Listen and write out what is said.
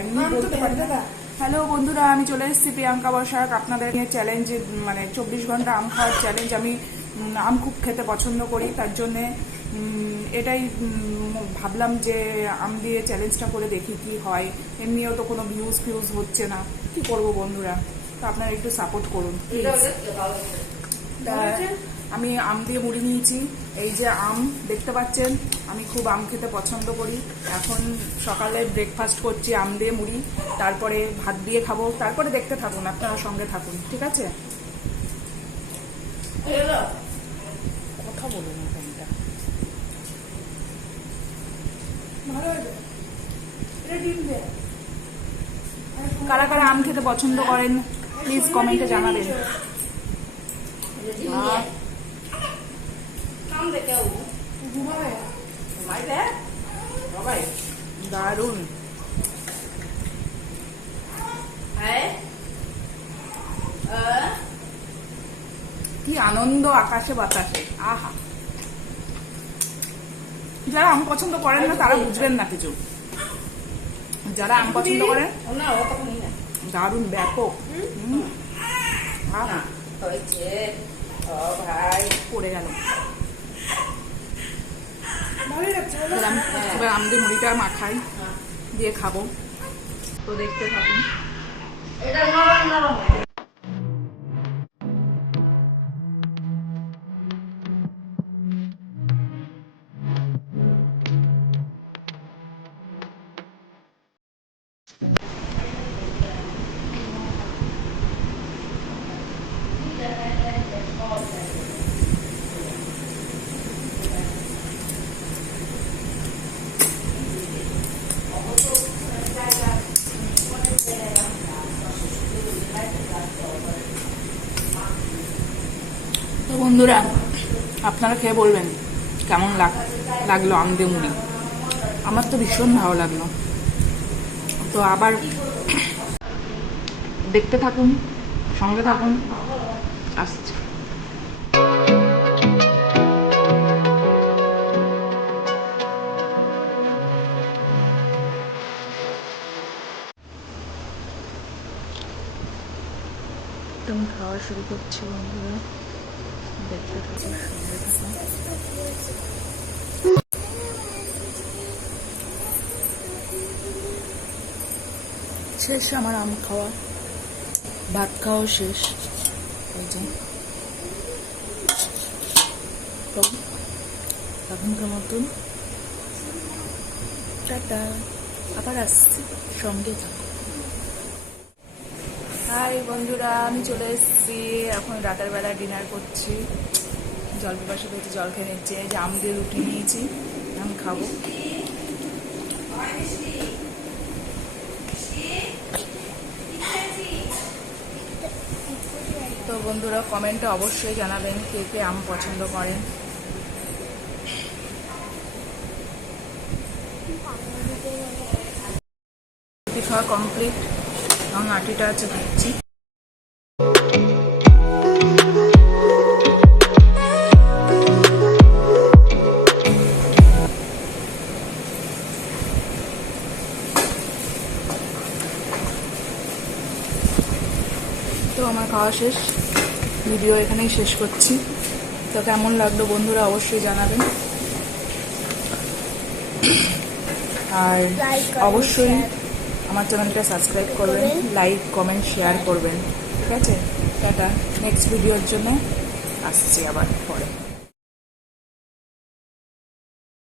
এমনি বলতে পারি না। হ্যালো বন্ধুরা, আমি চলে এসেছি প্রিয়াঙ্কা বসাক আপনাদের নিয়ে চ্যালেঞ্জ, মানে 24 ঘন্টা আম খাওয়ার চ্যালেঞ্জ। আমি আম খুব খেতে পছন্দ করি, তার জন্যে এটাই ভাবলাম যে আম দিয়ে চ্যালেঞ্জটা করে দেখি কি হয়। এমনিও তো কোনো ভিউজ হচ্ছে না, কি করব বন্ধুরা, তো আপনারা একটু সাপোর্ট করুন। আমি আম দিয়ে মুড়ি নিয়েছি। এই যে আম দেখতে পাচ্ছেন, আমি খুব আম খেতে পছন্দ করি। এখন সকালে ব্রেকফাস্ট করছি আম দিয়ে মুড়ি, তারপরে ভাত দিয়ে খাবো। তারপরে দেখতে থাকুন, আপনারা সঙ্গে থাকুন, ঠিক আছে? কথা বলুন ফোনটা। কারা কারা আম খেতে পছন্দ করেন প্লিজ কমেন্টে জানাবেন। দারুন, কি আনন্দ আকাশে বাতাসে। আহা, যারা আম পছন্দ করেন না তারা বুঝবেন না কিছু, যারা আম পছন্দ করেন দারুন ব্যাপক। ভাই পড়ে গেল। এবার আম দিয়ে মুড়িটা মাখাই দিয়ে খাবো, তো দেখতে থাকুন। তো বন্ধুরা, আপনারা খেয়ে বলবেন কেমন লাগলো আম দিয়ে মুড়ি। আমার তো ভীষণ ভালো লাগলো। তো আবার দেখতে থাকুন, সঙ্গে থাকুন, আসছে। আমি খাওয়া শুরু করছি বন্ধুরা, দেখতে থাকুন, সঙ্গে থাকুন। শেষ আমার আম খাওয়া, ভাত খাওয়া শেষ। এই যে তো এখনকার মতন টাটা, আবার আসছি, সঙ্গে থাকুন। হাই বন্ধুরা, আমি চলে এসেছি। এখন রাতের বেলা ডিনার করছি। জল পিপাসা পেয়েছি, জল খেয়ে নিচ্ছি। এই যে আম দিয়ে রুটি নিয়েছি, আম খাবো। তো বন্ধুরা, কমেন্টে অবশ্যই জানাবেন কে কে আম পছন্দ করেন। রুটি খাওয়া কমপ্লিট, এবং আটিটা আছে খাচ্ছি। তো আমার খাওয়া শেষ, ভিডিও এখানেই শেষ করছি। তো কেমন লাগলো বন্ধুরা অবশ্যই জানাবেন, আর অবশ্যই আমার চ্যানেলটা সাবস্ক্রাইব করবেন, লাইক কমেন্ট শেয়ার করবেন, ঠিক আছে? টাটা, নেক্সট ভিডিওর জন্য আসছি আবার পরে।